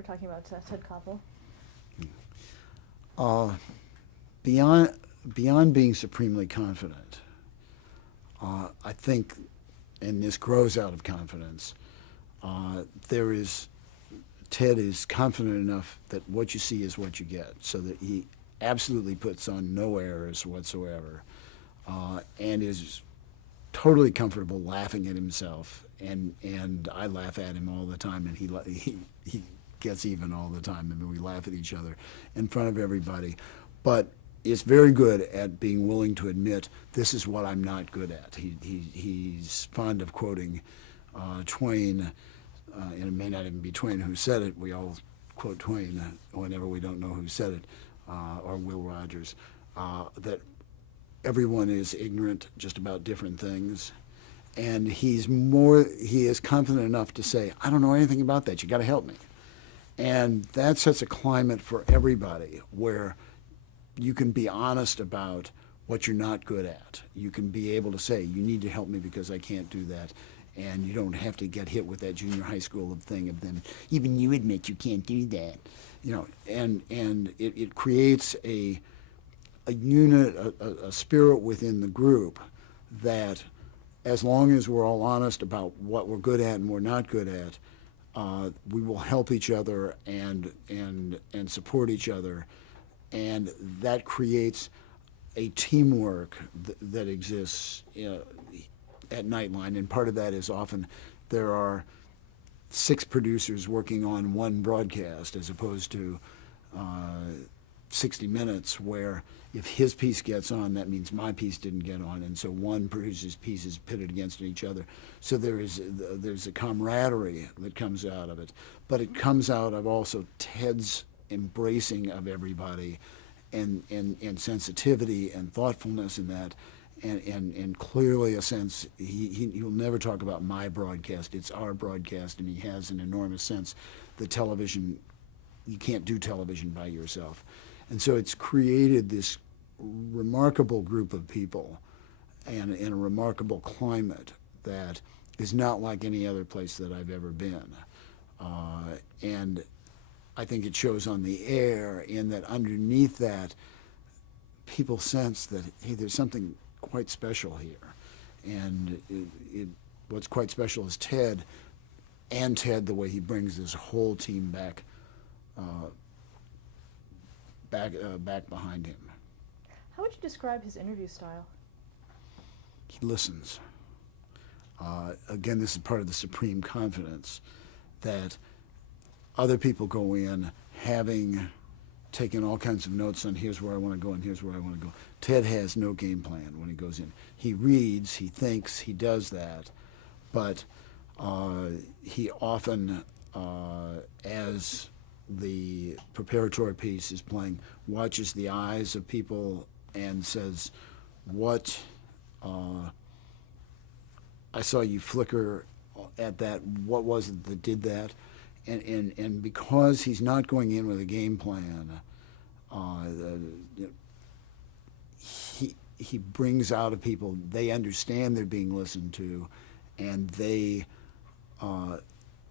We're talking about Ted Koppel. Beyond being supremely confident, I think, and this grows out of confidence, Ted is confident enough that what you see is what you get, so that he absolutely puts on no airs whatsoever, and is totally comfortable laughing at himself, and I laugh at him all the time, and he gets even all the time, and we laugh at each other in front of everybody, but is very good at being willing to admit this is what I'm not good at. He's fond of quoting Twain, and it may not even be Twain who said it. We all quote Twain whenever we don't know who said it, or Will Rogers, that everyone is ignorant just about different things. And he is confident enough to say, I don't know anything about that. You got to help me. And that sets a climate for everybody where you can be honest about what you're not good at. You can be able to say, you need to help me because I can't do that. And you don't have to get hit with that junior high school thing of them, even you admit you can't do that. And it creates a unit, a spirit within the group that, as long as we're all honest about what we're good at and we're not good at, we will help each other and support each other, and that creates a teamwork that exists at Nightline. And part of that is often there are 6 producers working on one broadcast as opposed to 60 Minutes, where if his piece gets on, that means my piece didn't get on, and so one producer's piece is pitted against each other. So there's a camaraderie that comes out of it, but it comes out of also Ted's embracing of everybody, and sensitivity and thoughtfulness in that, and clearly a sense he'll never talk about my broadcast. It's our broadcast, and he has an enormous sense that television, you can't do television by yourself. And so it's created this remarkable group of people and a remarkable climate that is not like any other place that I've ever been. And I think it shows on the air in that underneath that, people sense that, hey, there's something quite special here. And what's quite special is Ted, the way he brings this whole team back behind him. How would you describe his interview style? He listens. Again, this is part of the supreme confidence that other people go in having taken all kinds of notes on here's where I want to go and here's where I want to go. Ted has no game plan when he goes in. He reads, he thinks, he does that, but he often, as the preparatory piece is playing, watches the eyes of people and says, what, I saw you flicker at that, what was it that did that? And because he's not going in with a game plan, he brings out of people, they understand they're being listened to, and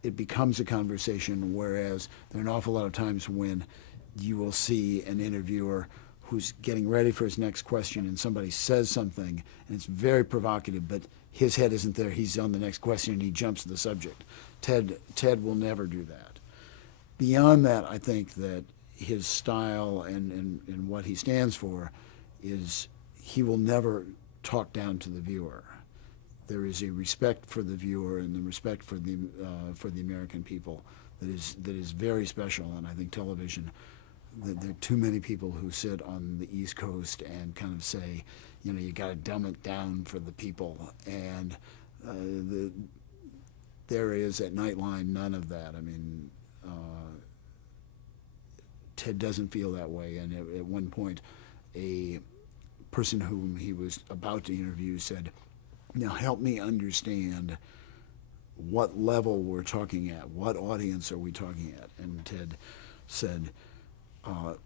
it becomes a conversation, whereas there are an awful lot of times when you will see an interviewer who's getting ready for his next question and somebody says something and it's very provocative, but his head isn't there, he's on the next question and he jumps to the subject. Ted will never do that. Beyond that, I think that his style and what he stands for is he will never talk down to the viewer. There is a respect for the viewer and the respect for the American people that is very special. And I think television, there are too many people who sit on the East Coast and kind of say, you got to dumb it down for the people. And there is at Nightline none of that. I mean, Ted doesn't feel that way. And at one point, a person whom he was about to interview said, now help me understand what level we're talking at, what audience are we talking at? And Ted said,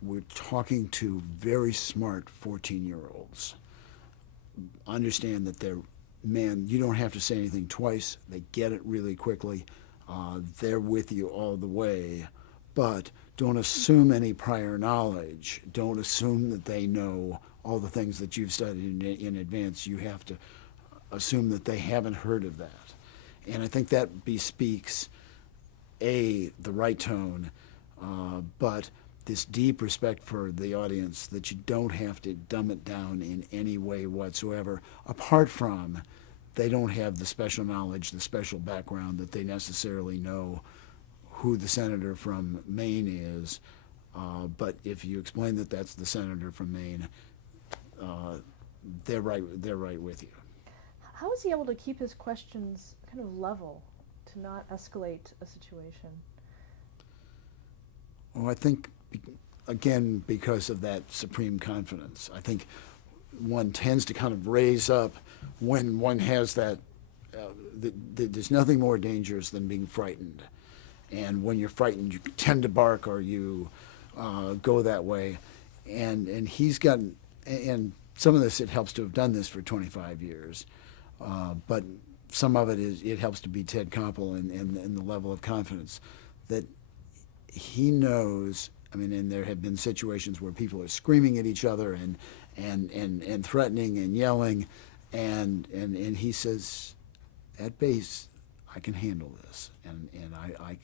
we're talking to very smart 14-year-olds. Understand that you don't have to say anything twice. They get it really quickly. They're with you all the way. but don't assume any prior knowledge. Don't assume that they know all the things that you've studied in advance. You have to assume that they haven't heard of that. And I think that bespeaks, the right tone, but this deep respect for the audience, that you don't have to dumb it down in any way whatsoever, apart from they don't have the special knowledge, the special background that they necessarily know who the senator from Maine is. But if you explain that that's the senator from Maine, they're right with you. How is he able to keep his questions kind of level, to not escalate a situation? Well, I think, again, because of that supreme confidence. I think one tends to kind of raise up when one has that. There's nothing more dangerous than being frightened. And when you're frightened, you tend to bark, or you go that way. And he's gotten, and some of this, it helps to have done this for 25 years. But some of it helps to be Ted Koppel and the level of confidence that he knows. I mean, and there have been situations where people are screaming at each other and threatening and yelling, and he says, at base, I can handle this, and I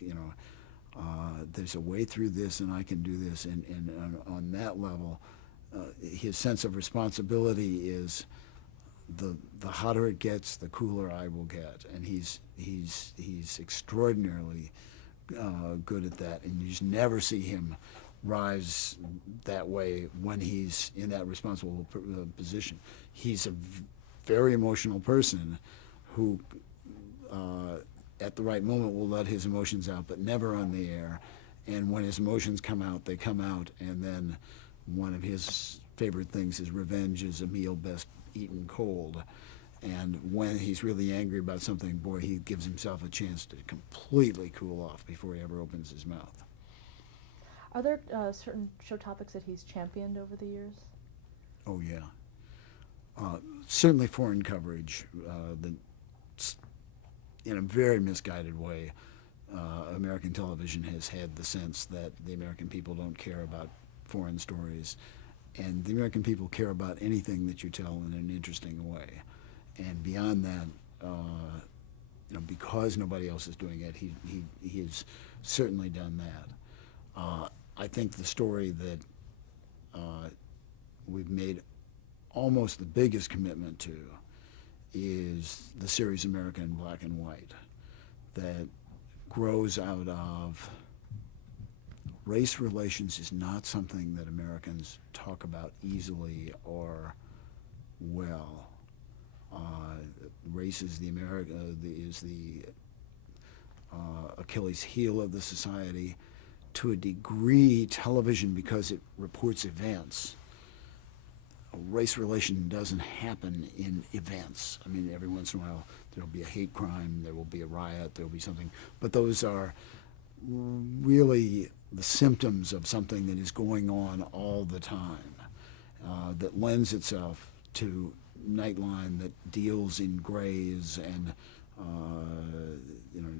there's a way through this, and I can do this, and on that level, his sense of responsibility is the hotter it gets, the cooler I will get, and he's extraordinarily good at that, and you just never see him rise that way when he's in that responsible position. He's a very emotional person who, at the right moment, will let his emotions out, but never on the air. And when his emotions come out, they come out, and then one of his favorite things is revenge is a meal best eaten cold. And when he's really angry about something, boy, he gives himself a chance to completely cool off before he ever opens his mouth. Are there certain show topics that he's championed over the years? Oh, yeah. Certainly foreign coverage, in a very misguided way. American television has had the sense that the American people don't care about foreign stories, and the American people care about anything that you tell in an interesting way. And beyond that, because nobody else is doing it, he has certainly done that. I think the story that we've made almost the biggest commitment to is the series America in Black and White, that grows out of race relations is not something that Americans talk about easily or well. Race is the Achilles heel of the society. To a degree, television, because it reports events, a race relation doesn't happen in events. I mean, every once in a while there will be a hate crime, there will be a riot, there will be something, but those are really the symptoms of something that is going on all the time, that lends itself to Nightline, that deals in grays and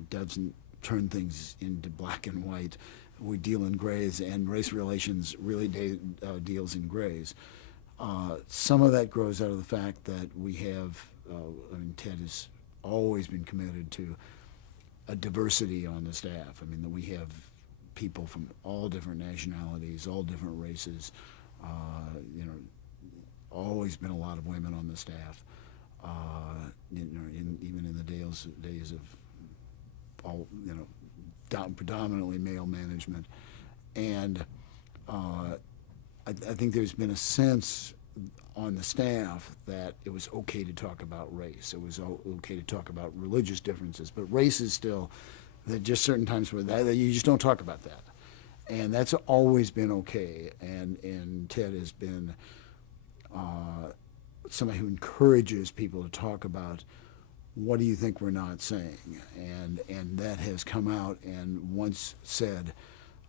doesn't turn things into black and white. We deal in grays, and race relations really deals in grays. Some of that grows out of the fact that we have, Ted has always been committed to a diversity on the staff. I mean, that we have people from all different nationalities, all different races. Always been a lot of women on the staff. Even in the days of all, predominantly male management, and I think there's been a sense on the staff that it was okay to talk about race. It was okay to talk about religious differences, but race is still, that just certain times where that you just don't talk about that, and that's always been okay. And Ted has been somebody who encourages people to talk about what do you think we're not saying, and that has come out, and once said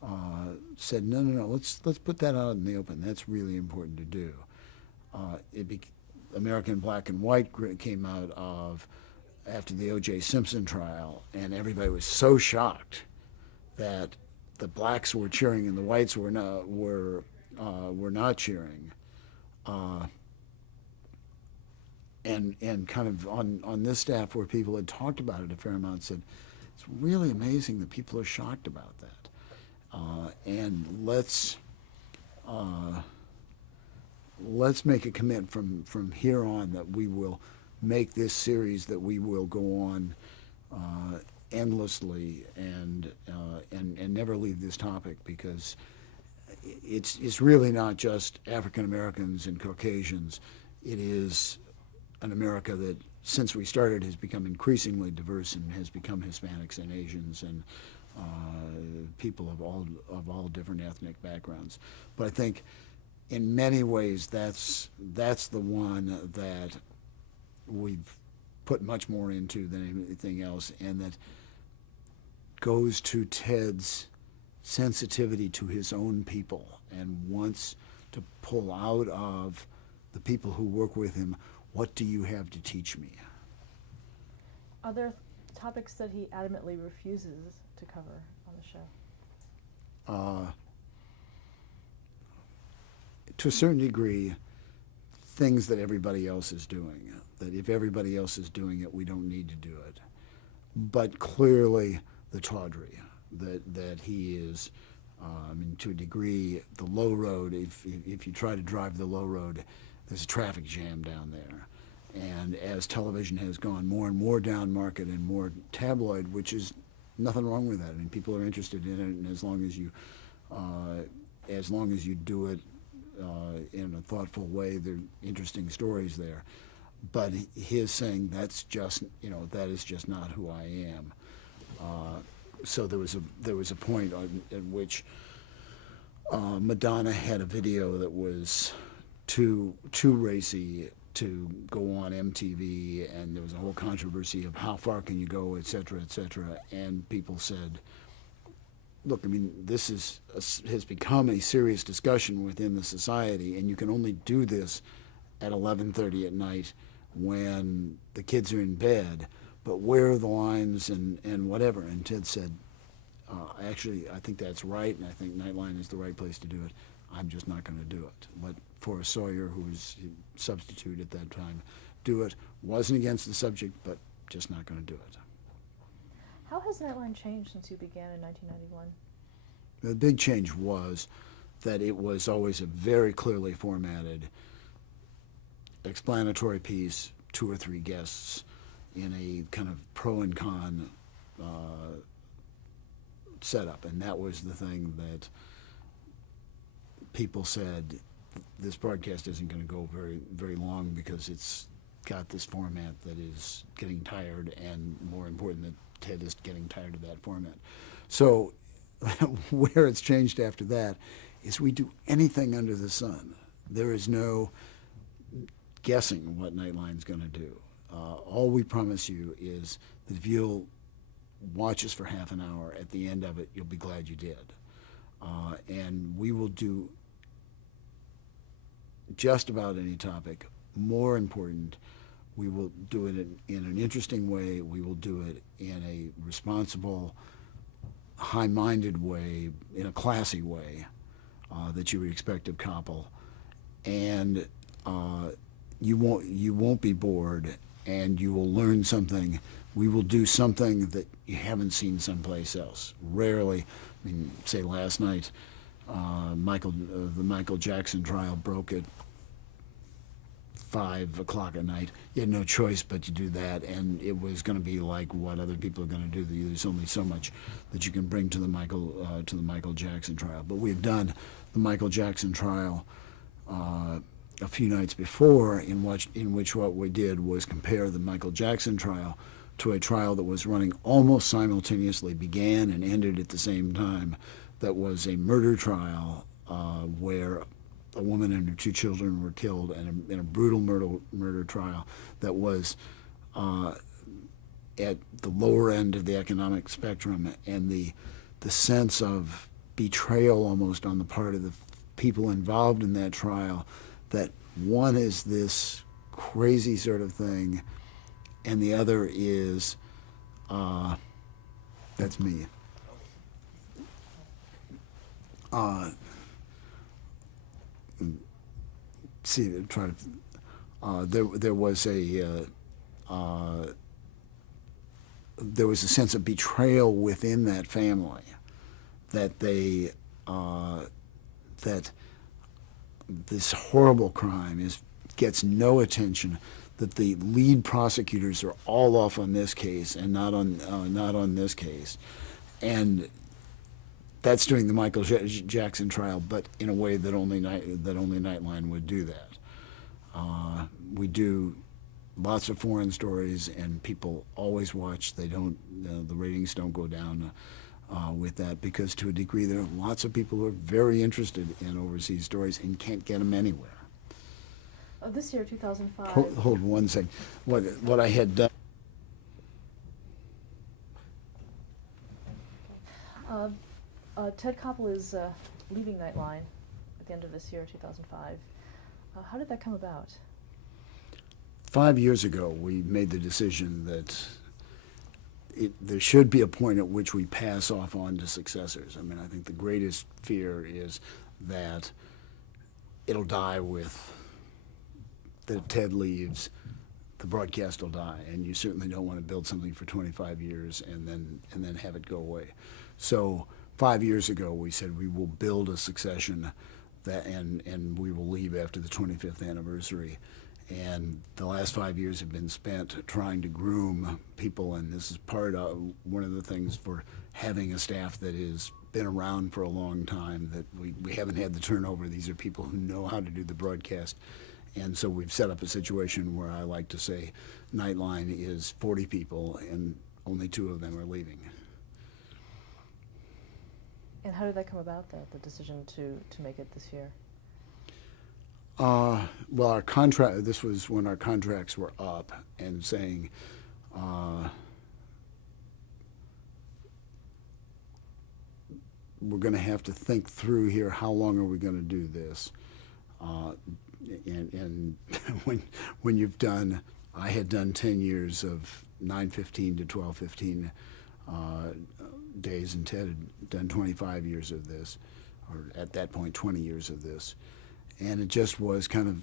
no, let's put that out in the open. That's really important to do. American Black and White came out of after the O.J. Simpson trial, and everybody was so shocked that the blacks were cheering and the whites were not cheering. Uh, and kind of on this staff where people had talked about it a fair amount said, it's really amazing that people are shocked about that. And let's make a commitment from here on that we will make this series, that we will go on endlessly and never leave this topic, because it's really not just African Americans and Caucasians. It is an America that, since we started, has become increasingly diverse and has become Hispanics and Asians and people of all different ethnic backgrounds. But I think in many ways that's the one that we've put much more into than anything else, and that goes to Ted's sensitivity to his own people and wants to pull out of the people who work with him, what do you have to teach me? Are there topics that he adamantly refuses to cover on the show? To a certain degree, things that everybody else is doing. That if everybody else is doing it, we don't need to do it. But clearly, the tawdry, that he is, to a degree, the low road. If you try to drive the low road, there's a traffic jam down there. And as television has gone more and more down market and more tabloid, which is nothing wrong with that. I mean, people are interested in it, and as long as you do it in a thoughtful way, there are interesting stories there. But his saying that is just not who I am. So there was a point at which Madonna had a video that was too racy to go on MTV, and there was a whole controversy of how far can you go, et cetera, and people said, look, I mean, this has become a serious discussion within the society, and you can only do this at 11:30 at night when the kids are in bed, but where are the lines and whatever? And Ted said, actually, I think that's right, and I think Nightline is the right place to do it. I'm just not going to do it. Let Forrest Sawyer, who was substitute at that time, do it. Wasn't against the subject, but just not going to do it. How has Nightline changed since you began in 1991? The big change was that it was always a very clearly formatted explanatory piece, 2 or 3 guests in a kind of pro and con setup, and that was the thing that people said, this broadcast isn't going to go very, very long because it's got this format that is getting tired, and more important, that Ted is getting tired of that format. So where it's changed after that is we do anything under the sun. There is no guessing what Nightline's going to do. All we promise you is that if you'll watch us for half an hour, at the end of it, you'll be glad you did. And we will do just about any topic. More important, we will do it in an interesting way. We will do it in a responsible, high-minded way, in a classy way that you would expect of Koppel. And you won't be bored, and you will learn something. We will do something that you haven't seen someplace else. Rarely, I mean, say last night, the Michael Jackson trial broke at 5 o'clock at night. You had no choice but to do that, and it was going to be like what other people are going to do. There's only so much that you can bring to the Michael Jackson trial. But we've done the Michael Jackson trial a few nights before, in which what we did was compare the Michael Jackson trial to a trial that was running almost simultaneously, began and ended at the same time. That was a murder trial where a woman and her 2 children were killed, and in a brutal murder trial that was at the lower end of the economic spectrum, and the sense of betrayal almost on the part of the people involved in that trial, that one is this crazy sort of thing, and the other is, that's me. uh, see, try to. There was a sense of betrayal within that family that that this horrible crime gets no attention. That the lead prosecutors are all off on this case and not on this case, and that's during the Michael Jackson trial, but in a way that only Nightline would do that. We do lots of foreign stories, and people always watch. They don't, the ratings don't go down with that, because to a degree there are lots of people who are very interested in overseas stories and can't get them anywhere. This year, 2005. Hold one second. What I had done. Ted Koppel is leaving Nightline at the end of this year, 2005. How did that come about? 5 years ago, we made the decision that there should be a point at which we pass off on to successors. I mean, I think the greatest fear is that it'll die with that Ted leaves, the broadcast will die, and you certainly don't want to build something for 25 years and then have it go away. So 5 years ago, we said we will build a succession and we will leave after the 25th anniversary. And the last 5 years have been spent trying to groom people, and this is part of one of the things for having a staff that has been around for a long time, that we haven't had the turnover. These are people who know how to do the broadcast. And so we've set up a situation where I like to say Nightline is 40 people and only 2 of them are leaving. And how did that come about, the decision to make it this year? Well, our contract, this was when our contracts were up, and saying, we're going to have to think through here, how long are we going to do this? And when you've done, I had done 10 years of 9:15 to 12:15 days, and Ted had done 25 years of this, or at that point 20 years of this. And it just was kind of,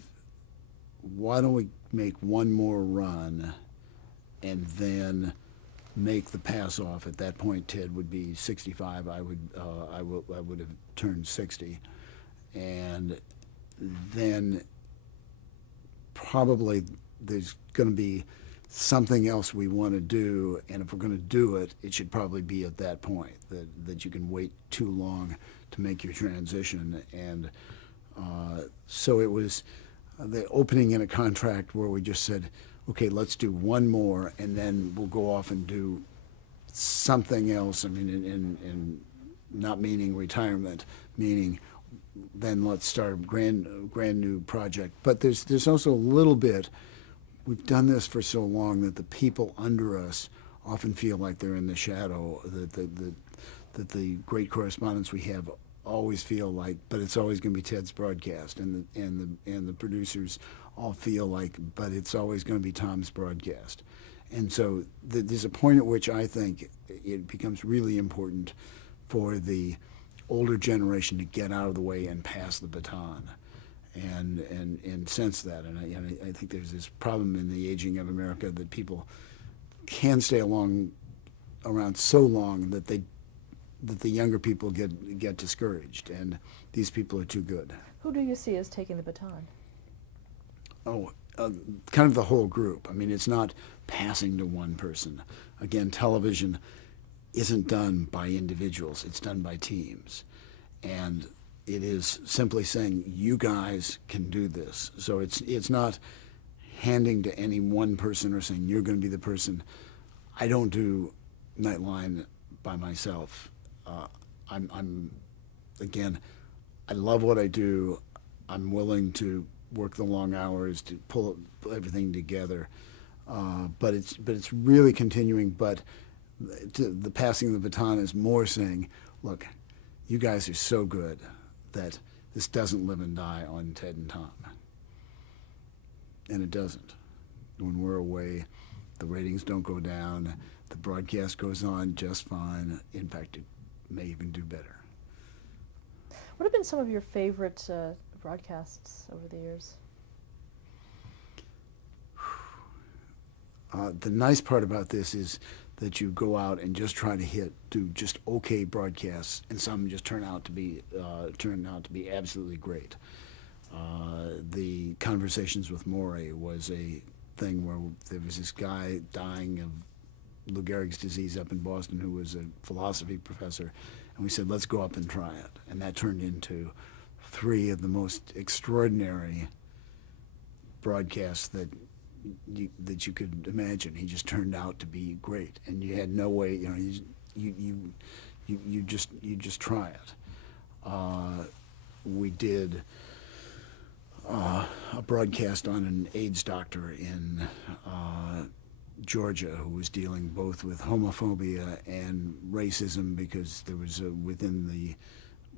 why don't we make one more run and then make the pass off? At that point, Ted would be 65. I would have turned 60, and then probably there's going to be something else we want to do, and if we're going to do it, it should probably be at that point, that you can wait too long to make your transition. And so it was the opening in a contract where we just said, okay, let's do one more, and then we'll go off and do something else. I mean, in not meaning retirement, meaning then let's start a brand new project. But there's also a little bit, we've done this for so long that the people under us often feel like they're in the shadow, that the great correspondents we have always feel like, but it's always going to be Ted's broadcast, and the producers all feel like, but it's always going to be Tom's broadcast. And so there's a point at which I think it becomes really important for the older generation to get out of the way and pass the baton, and sense that. And I think there's this problem in the aging of America that people can stay around so long that the younger people get discouraged, and these people are too good. Who do you see as taking the baton? Kind of the whole group. I mean, it's not passing to one person. Again, television isn't done by individuals, it's done by teams. And it is simply saying, you guys can do this. So it's not handing to any one person or saying, you're going to be the person. I don't do Nightline by myself. Again, I love what I do. I'm willing to work the long hours to pull everything together. But it's really continuing. But the passing of the baton is more saying, look, you guys are so good that this doesn't live and die on Ted and Tom. And it doesn't. When we're away, the ratings don't go down. The broadcast goes on just fine. In fact, it may even do better. been some of your favorite broadcasts over the years? The nice part about this is that you go out and just try to do just okay broadcasts, and some just turn out to be absolutely great. The Conversations with Maury was a thing where there was this guy dying of Lou Gehrig's disease up in Boston who was a philosophy professor, and we said, let's go up and try it. And that turned into 3 of the most extraordinary broadcasts that you could imagine. He just turned out to be great, and you had no way. You just try it. We did a broadcast on an AIDS doctor in Georgia who was dealing both with homophobia and racism because there was within the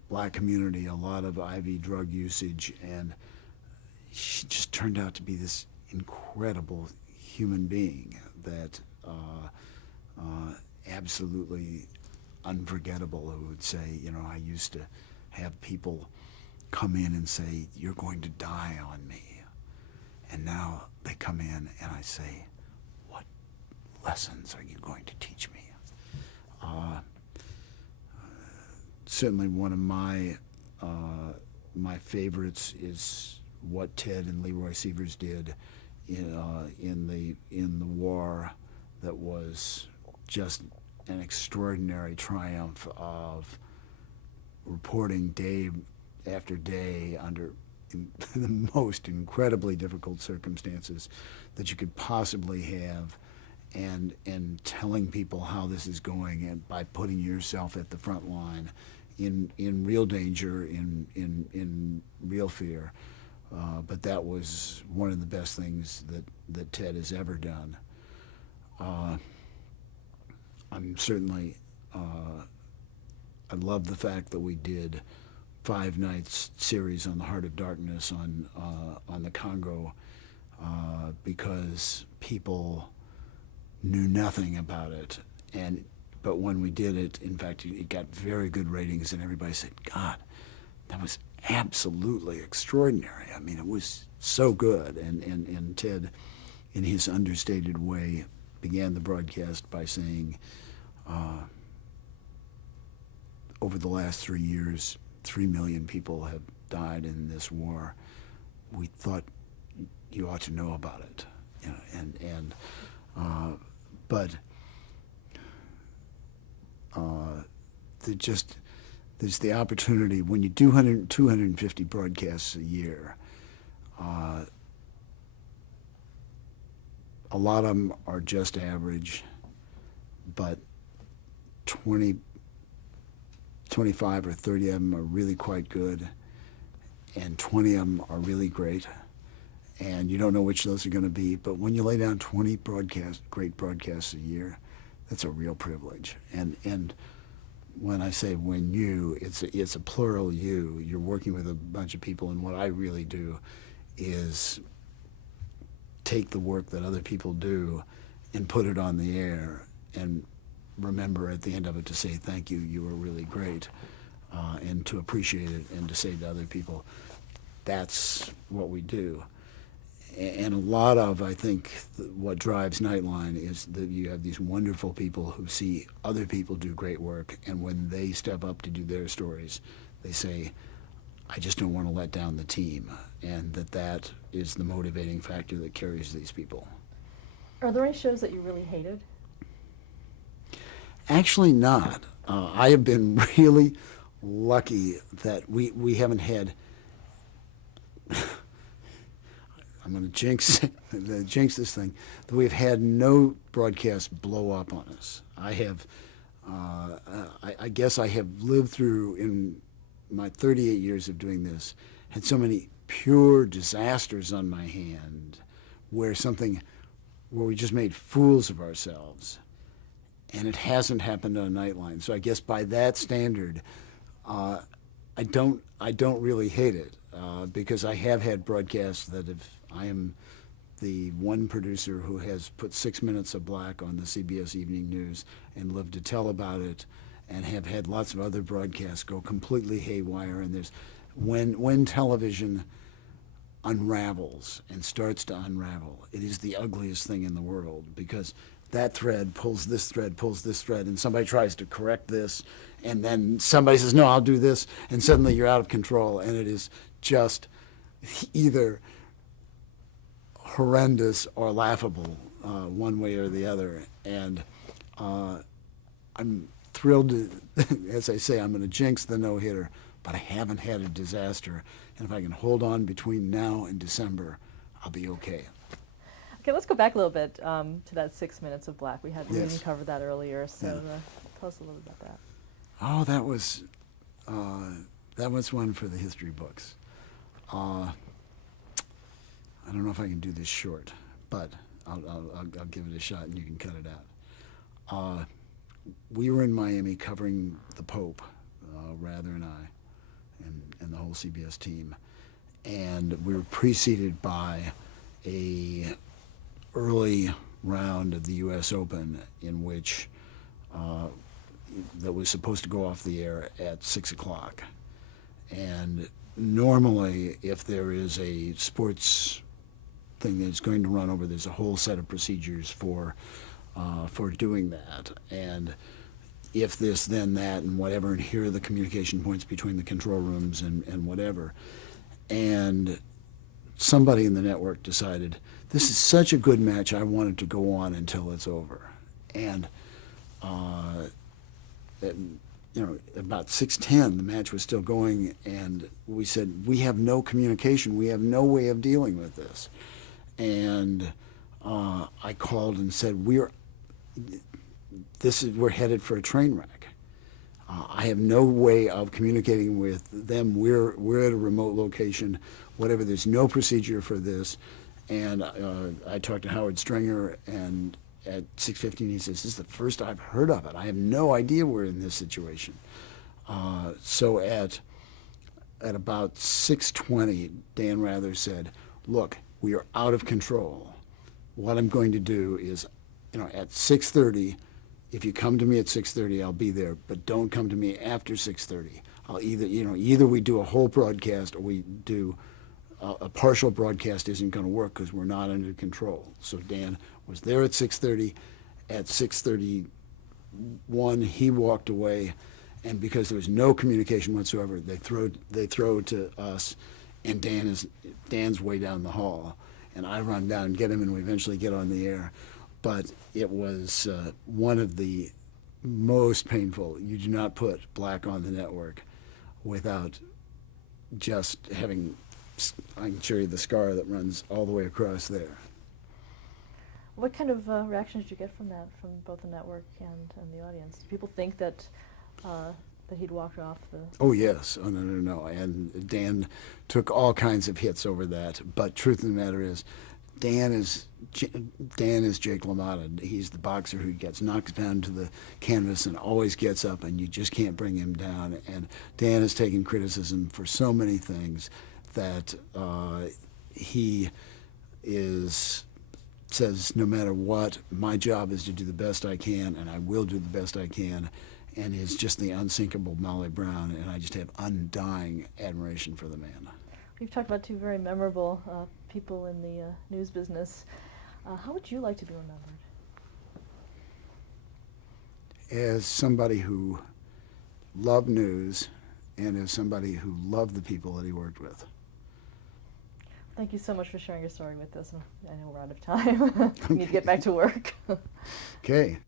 black community a lot of IV drug usage, and she just turned out to be this incredible human being that absolutely unforgettable, who would say, I used to have people come in and say, you're going to die on me. And now they come in and I say, what lessons are you going to teach me? Certainly one of my favorites is what Ted and Leroy Sievers did in the war. That was just an extraordinary triumph of reporting day after day under the most incredibly difficult circumstances that you could possibly have, and telling people how this is going, and by putting yourself at the front line in real danger, in real fear. But that was one of the best things that Ted has ever done. I'm certainly, I love the fact that we did 5 nights series on the Heart of Darkness on the Congo, because people knew nothing about it, but when we did it, in fact, it got very good ratings, and everybody said, God, that was absolutely extraordinary. I mean, it was so good. And Ted, in his understated way, began the broadcast by saying, over the last 3 years, 3 million people have died in this war. We thought you ought to know about it. But there's the opportunity when you do 250 broadcasts a year. A lot of them are just average, but 25 or 30 of them are really quite good, and 20 of them are really great, and you don't know which those are going to be. But when you lay down 20 great broadcasts a year, that's a real privilege. And when I say it's a plural you. You're working with a bunch of people, and what I really do is take the work that other people do and put it on the air, and remember at the end of it to say thank you, you were really great, and to appreciate it, and to say to other people, that's what we do. And a lot of, I think, what drives Nightline is that you have these wonderful people who see other people do great work, and when they step up to do their stories, they say, I just don't want to let down the team, and that is the motivating factor that carries these people. Are there any shows that you really hated? Actually not. I have been really lucky that we haven't had... I'm going to jinx this thing, that we've had no broadcast blow up on us. I guess I have lived through, in my 38 years of doing this, had so many pure disasters on my hand where we just made fools of ourselves. And it hasn't happened on Nightline. So I guess by that standard, I don't really hate it, because I have had broadcasts that I am the one producer who has put 6 Minutes of Black on the CBS Evening News and lived to tell about it, and have had lots of other broadcasts go completely haywire. And there's when television unravels and starts to unravel, it is the ugliest thing in the world, because that thread pulls this thread, and somebody tries to correct this, and then somebody says, no, I'll do this, and suddenly you're out of control, and it is just either horrendous or laughable, one way or the other. And I'm thrilled to, as I say, I'm going to jinx the no-hitter, but I haven't had a disaster. And if I can hold on between now and December, I'll be okay. Okay, let's go back a little bit to that 6 minutes of black. We Yes. didn't cover that earlier, so Yeah. tell us a little bit about that. Oh, that was one for the history books. I don't know if I can do this short, but I'll give it a shot, and you can cut it out. We were in Miami covering the Pope, Rather and I, and the whole CBS team, and we were preceded by a early round of the U.S. Open in which that was supposed to go off the air at 6 o'clock. And normally, if there is a sports thing that's going to run over, there's a whole set of procedures for doing that. And if this, then that, and whatever, and here are the communication points between the control rooms and whatever. And somebody in the network decided, this is such a good match, I want it to go on until it's over. And about 6:10, the match was still going, and we said, we have no communication, we have no way of dealing with this. And I called and said, we're headed for a train wreck. I have no way of communicating with them. We're at a remote location, whatever. There's no procedure for this. And I talked to Howard Stringer, and at 6:15 he says, this is the first I've heard of it. I have no idea we're in this situation. So at about 6:20, Dan Rather said, look, we are out of control. What I'm going to do is, at 6:30, if you come to me at 6:30, I'll be there, but don't come to me after 6:30. I'll either we do a whole broadcast or we do a partial broadcast. Isn't going to work because we're not under control. So Dan was there at 6:30. At 6:31, he walked away, and because there was no communication whatsoever, they throw to us, and Dan's way down the hall, and I run down and get him, and we eventually get on the air. But it was one of the most painful. You do not put black on the network without just having, I can show you the scar that runs all the way across there. What kind of reaction did you get from that, from both the network and the audience? Did people think that he'd walked off the... Oh, yes. Oh, no. And Dan took all kinds of hits over that. But truth of the matter is, Dan is Jake LaMotta. He's the boxer who gets knocked down to the canvas and always gets up, and you just can't bring him down. And Dan has taken criticism for so many things that he says, no matter what, my job is to do the best I can, and I will do the best I can, and is just the unsinkable Molly Brown, and I just have undying admiration for the man. We've talked about two very memorable people in the news business. How would you like to be remembered? As somebody who loved news, and as somebody who loved the people that he worked with. Thank you so much for sharing your story with us. I know we're out of time. You need to get back to work. Okay.